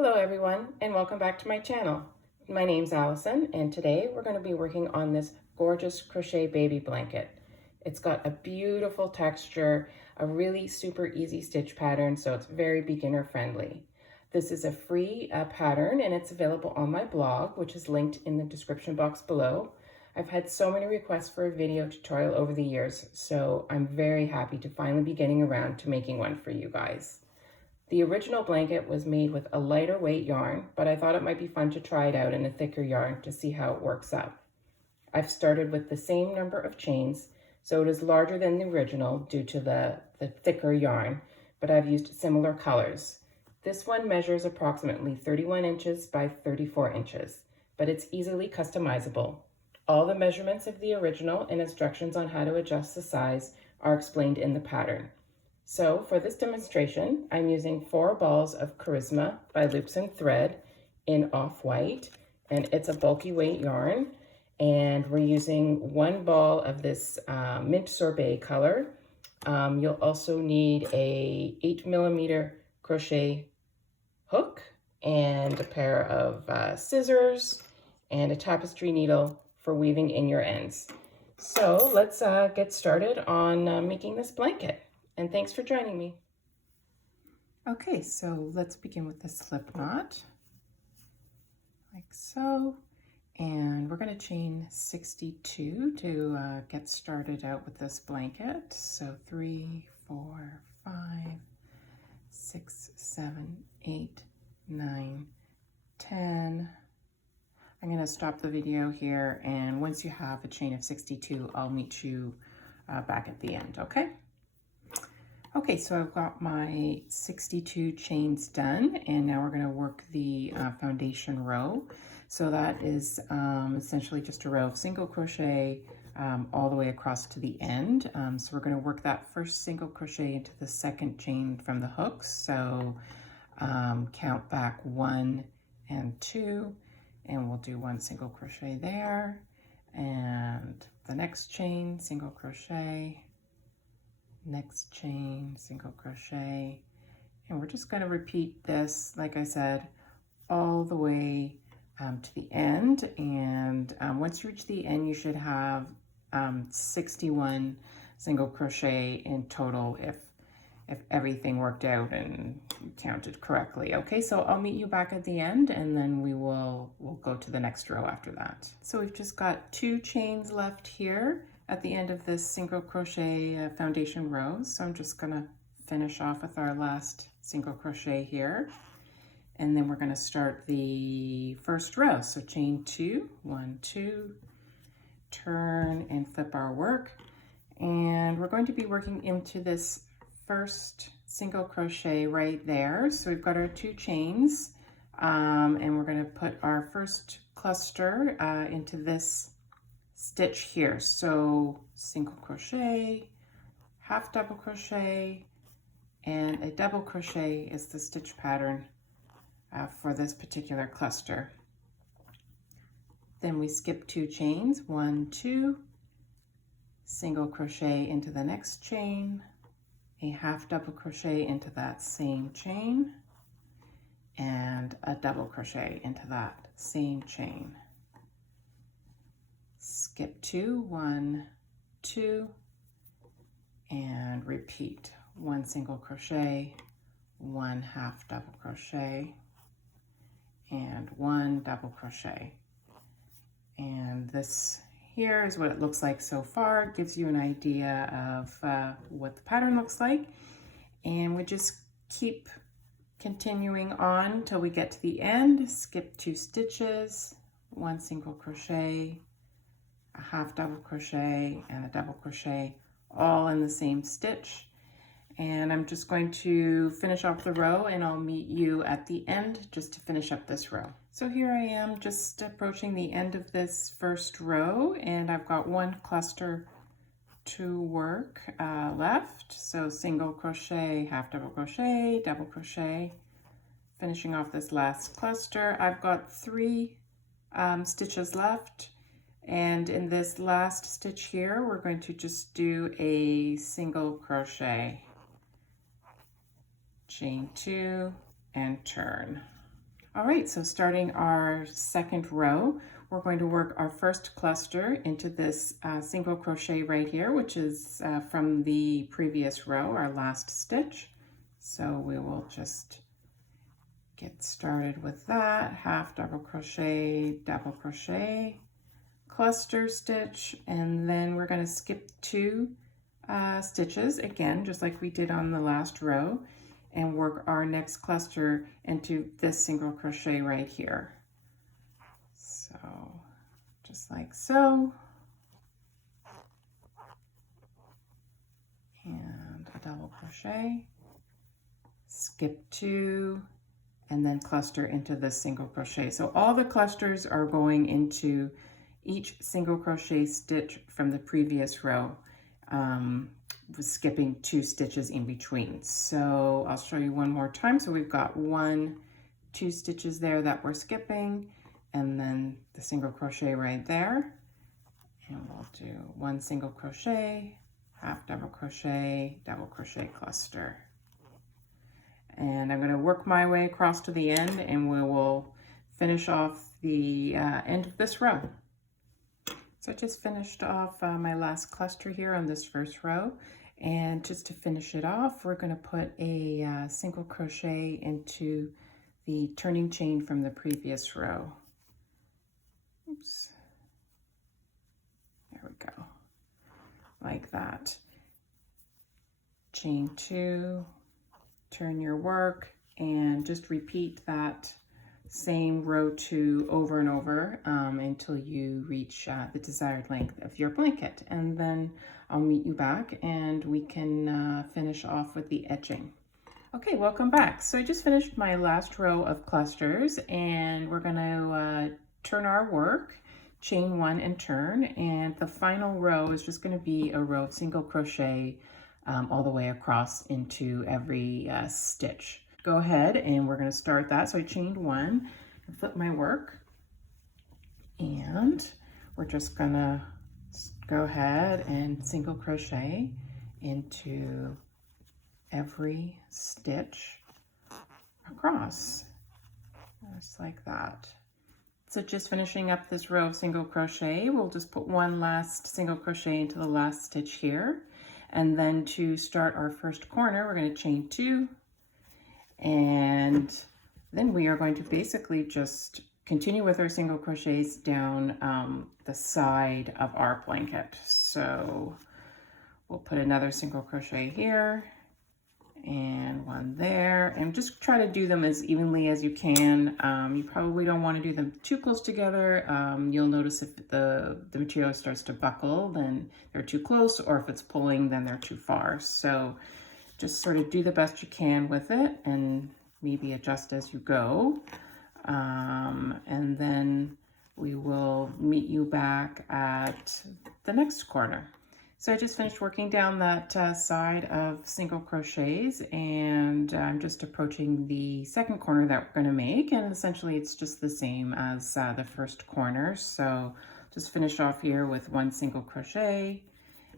Hello everyone and welcome back to my channel. My name's Allison and today we're going to be working on this gorgeous crochet baby blanket. It's got a beautiful texture, a really super easy stitch pattern, so it's very beginner friendly. This is a free pattern and it's available on my blog, which is linked in the description box below. I've had so many requests for a video tutorial over the years, so I'm very happy to finally be getting around to making one for you guys. The original blanket was made with a lighter weight yarn, but I thought it might be fun to try it out in a thicker yarn to see how it works out. I've started with the same number of chains, so it is larger than the original due to the thicker yarn, but I've used similar colors. This one measures approximately 31 inches by 34 inches, but it's easily customizable. All the measurements of the original and instructions on how to adjust the size are explained in the pattern. So for this demonstration, I'm using 4 balls of Charisma by Loops and Thread in off-white, and it's a bulky weight yarn. And we're using 1 ball of this mint sorbet color. You'll also need a 8mm crochet hook and a pair of scissors and a tapestry needle for weaving in your ends. So let's get started on making this blanket. And thanks for joining me. Okay, so let's begin with the slip knot, like so. And we're going to chain 62 to get started out with this blanket. So 3, 4, 5, 6, 7, 8, 9, 10. I'm going to stop the video here, and once you have a chain of 62, I'll meet you back at the end, okay? Okay, so I've got my 62 chains done, and now we're going to work the foundation row. So that is essentially just a row of single crochet all the way across to the end. So we're going to work that first single crochet into the second chain from the hooks. So count back 1 and 2, and we'll do 1 single crochet there, and the next chain, single crochet, next chain, single crochet, and we're just going to repeat this, like I said, all the way to the end. And once you reach the end, you should have 61 single crochet in total if everything worked out and counted correctly. Okay, so I'll meet you back at the end, and then we'll go to the next row after that. So we've just got 2 chains left here at the end of this single crochet foundation row. So I'm just gonna finish off with our last single crochet here. And then we're gonna start the first row. So chain 2, 1, 2, turn and flip our work. And we're going to be working into this first single crochet right there. So we've got our 2 chains, and we're gonna put our first cluster into this stitch here. So single crochet, half double crochet, and a double crochet is the stitch pattern for this particular cluster. Then we skip 2 chains, 1, 2, single crochet into the next chain, a half double crochet into that same chain, and a double crochet into that same chain. Skip 2, 1, 2, and repeat 1 single crochet, 1 half double crochet, and 1 double crochet. And this here is what it looks like so far. It gives you an idea of what the pattern looks like. And we just keep continuing on till we get to the end. Skip 2 stitches, 1 single crochet, a half double crochet, and a double crochet, all in the same stitch. And I'm just going to finish off the row, and I'll meet you at the end just to finish up this row. So here I am just approaching the end of this first row, and I've got 1 cluster to work left. So single crochet, half double crochet, double crochet. Finishing off this last cluster, I've got 3 stitches left. And in this last stitch here, we're going to just do a single crochet, chain 2, and turn. All right, so starting our second row, we're going to work our first cluster into this single crochet right here, which is from the previous row, our last stitch. So we will just get started with that. Half double crochet, cluster stitch, and then we're going to skip 2 stitches again, just like we did on the last row, and work our next cluster into this single crochet right here. So just like so, and a double crochet, skip 2, and then cluster into this single crochet. So all the clusters are going into each single crochet stitch from the previous row, skipping 2 stitches in between. So I'll show you one more time. So we've got 2 stitches there that we're skipping, and then the single crochet right there. And we'll do 1 single crochet, half double crochet cluster. And I'm going to work my way across to the end, and we will finish off the end of this row. So I just finished off my last cluster here on this first row, and just to finish it off, we're going to put a single crochet into the turning chain from the previous row. Oops. There we go. Like that. Chain 2, turn your work, and just repeat that same row 2 over and over until you reach the desired length of your blanket. And then I'll meet you back and we can finish off with the edging. Okay, welcome back. So I just finished my last row of clusters, and we're going to turn our work, chain 1 and turn, and the final row is just going to be a row of single crochet all the way across into every stitch. Go ahead, and we're going to start that. So I chained 1 and flip my work, and we're just going to go ahead and single crochet into every stitch across, just like that. So just finishing up this row of single crochet, we'll just put 1 last single crochet into the last stitch here, and then to start our first corner, we're going to chain 2, and then we are going to basically just continue with our single crochets down the side of our blanket. So we'll put another single crochet here, and 1 there, and just try to do them as evenly as you can. You probably don't want to do them too close together. You'll notice if the material starts to buckle, then they're too close, or if it's pulling, then they're too far. So just sort of do the best you can with it, and maybe adjust as you go. And then we will meet you back at the next corner. So I just finished working down that side of single crochets, and I'm just approaching the second corner that we're going to make, and essentially it's just the same as the first corner. So just finish off here with 1 single crochet,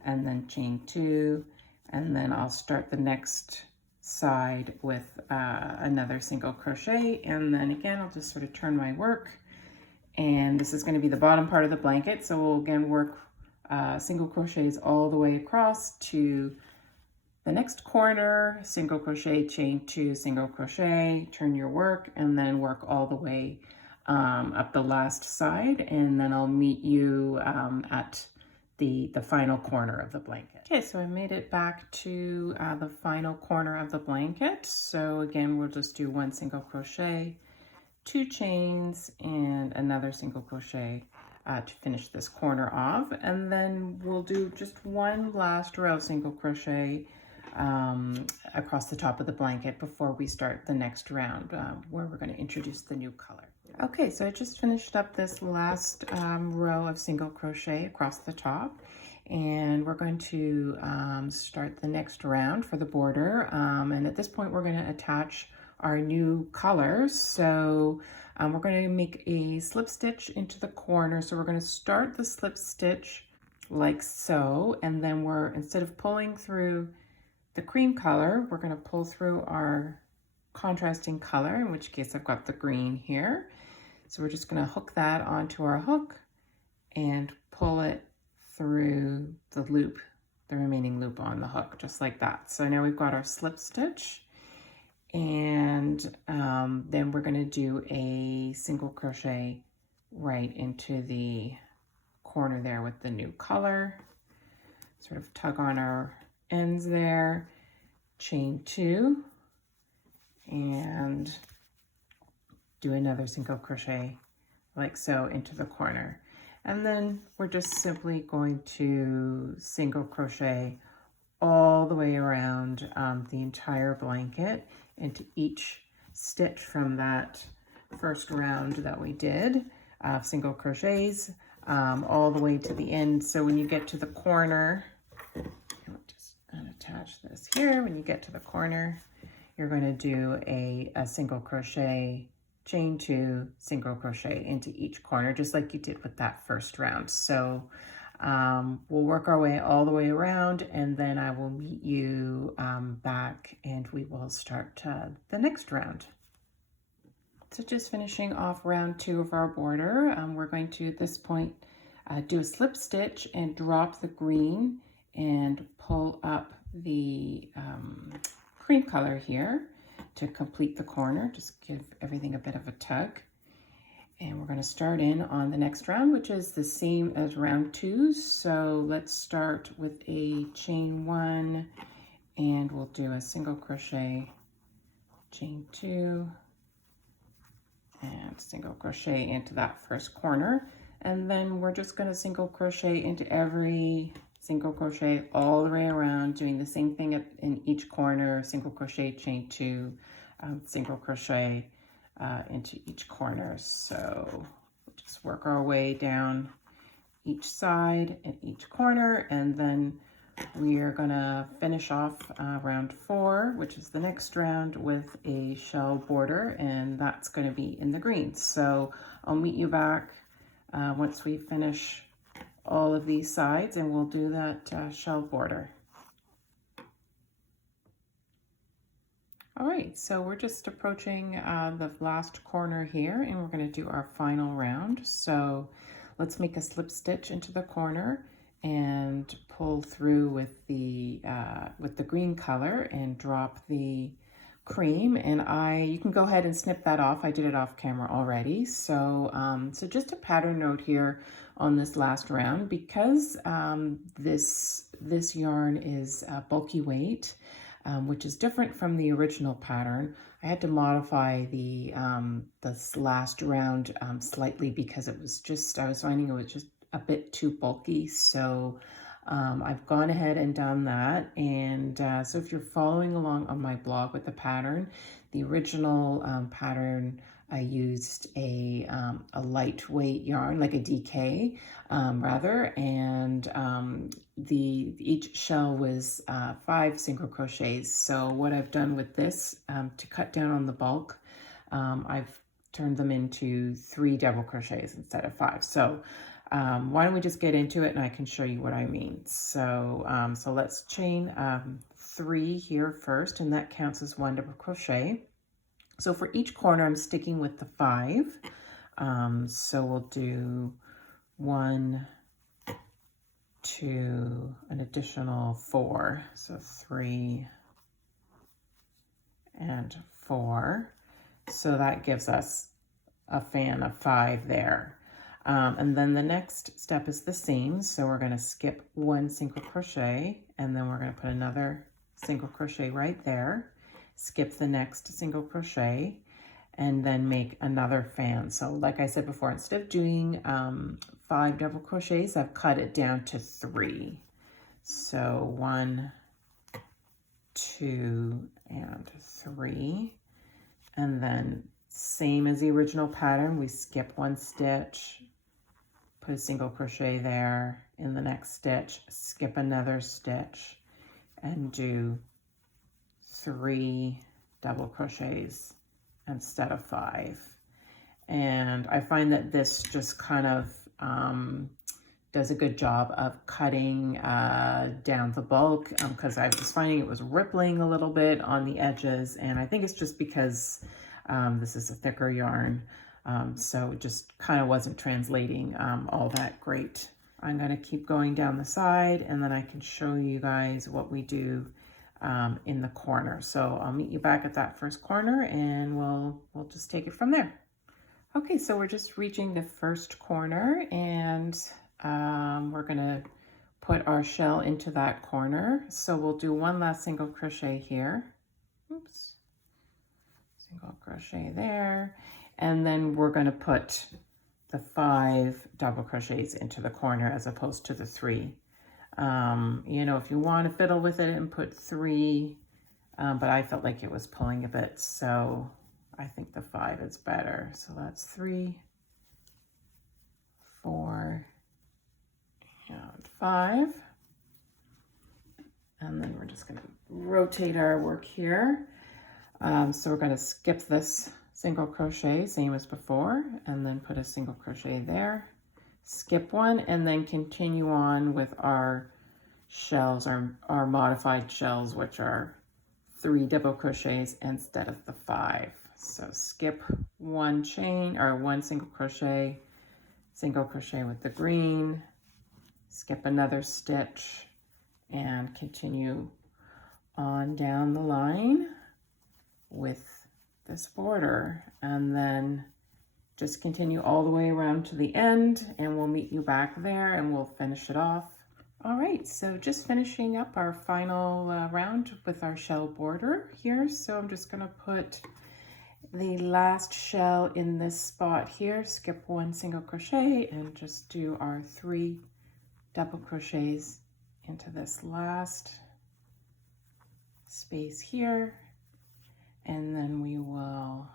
and then chain 2, and then I'll start the next side with another single crochet, and then again I'll just sort of turn my work, and this is going to be the bottom part of the blanket. So we'll again work single crochets all the way across to the next corner, single crochet, chain 2, single crochet, turn your work, and then work all the way up the last side, and then I'll meet you at the final corner of the blanket. Okay, so I made it back to the final corner of the blanket. So again, we'll just do 1 single crochet, 2 chains, and another single crochet to finish this corner off, and then we'll do just 1 last row of single crochet across the top of the blanket before we start the next round where we're going to introduce the new color. Okay, so I just finished up this last row of single crochet across the top, and we're going to start the next round for the border, and at this point we're going to attach our new colors. So we're going to make a slip stitch into the corner. So we're going to start the slip stitch like so, and then we're, instead of pulling through the cream color, we're going to pull through our contrasting color, in which case I've got the green here. So we're just going to hook that onto our hook and pull it through the loop, the remaining loop on the hook, just like that. So now we've got our slip stitch, and then we're going to do a single crochet right into the corner there with the new color. Sort of tug on our ends there, chain 2, and do another single crochet like so into the corner. And then we're just simply going to single crochet all the way around the entire blanket into each stitch from that first round that we did of single crochets all the way to the end. So when you get to the corner, just unattach this here. When you get to the corner, you're going to do a single crochet, chain 2, single crochet into each corner, just like you did with that first round. So we'll work our way all the way around, and then I will meet you back and we will start the next round. So just finishing off round 2 of our border, we're going to at this point do a slip stitch and drop the green and pull up the cream color here to complete the corner. Just give everything a bit of a tug. And we're going to start in on the next round, which is the same as round 2. So let's start with a chain 1, and we'll do a single crochet, chain 2, and single crochet into that first corner. And then we're just going to single crochet into every single crochet all the way around, doing the same thing in each corner, single crochet, chain 2, single crochet into each corner. So we'll just work our way down each side and each corner, and then we are gonna finish off round 4, which is the next round, with a shell border, and that's going to be in the green. So I'll meet you back once we finish all of these sides, and we'll do that shell border. All right, so we're just approaching the last corner here, and we're going to do our final round. So let's make a slip stitch into the corner and pull through with the green color and drop the cream. And you can go ahead and snip that off. I did it off camera already. So so just a pattern note here on this last round, because this yarn is bulky weight, which is different from the original pattern. I had to modify this last round slightly, because I was finding it was just a bit too bulky. So I've gone ahead and done that. And so if you're following along on my blog with the pattern, the original pattern, I used a lightweight yarn, like a DK rather, and each shell was 5 single crochets. So what I've done with this, to cut down on the bulk, I've turned them into 3 double crochets instead of 5. So why don't we just get into it, and I can show you what I mean. So so let's chain 3 here first, and that counts as 1 double crochet. So for each corner, I'm sticking with the 5. So we'll do 1, 2, an additional 4. So 3 and 4. So that gives us a fan of 5 there. And then the next step is the same. So we're going to skip 1 single crochet, and then we're going to put another single crochet right there. Skip the next single crochet, and then make another fan. So like I said before, instead of doing 5 double crochets, I've cut it down to 3. So 1, 2, and 3. And then same as the original pattern, we skip 1 stitch, put a single crochet there. In the next stitch, skip another stitch, and do 3 double crochets instead of 5. And I find that this just kind of does a good job of cutting down the bulk, because I was finding it was rippling a little bit on the edges, and I think it's just because this is a thicker yarn, so it just kind of wasn't translating all that great. I'm going to keep going down the side, and then I can show you guys what we do in the corner. So I'll meet you back at that first corner, and we'll just take it from there. Okay, so we're just reaching the first corner, and we're gonna put our shell into that corner. So we'll do one last single crochet here. Oops, single crochet there. And then we're gonna put the 5 double crochets into the corner as opposed to the 3. You know, if you want to fiddle with it and put 3, but I felt like it was pulling a bit, so I think the 5 is better. So that's 3, 4, and 5. And then we're just going to rotate our work here. So we're going to skip this single crochet, same as before, and then put a single crochet there. Skip one, and then continue on with our shells, our modified shells, which are 3 double crochets instead of the 5. So skip 1 chain or 1 single crochet with the green, skip another stitch, and continue on down the line with this border, and then just continue all the way around to the end, and we'll meet you back there and we'll finish it off. All right, so just finishing up our final round with our shell border here. So I'm just gonna put the last shell in this spot here, skip 1 single crochet, and just do our 3 double crochets into this last space here. And then we will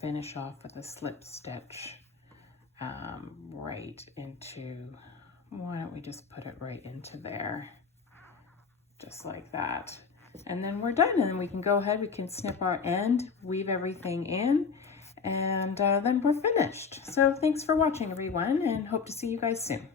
finish off with a slip stitch right into, why don't we just put it right into there, just like that. And then we're done, and then we can go ahead, we can snip our end, weave everything in, and then we're finished. So thanks for watching, everyone, and hope to see you guys soon.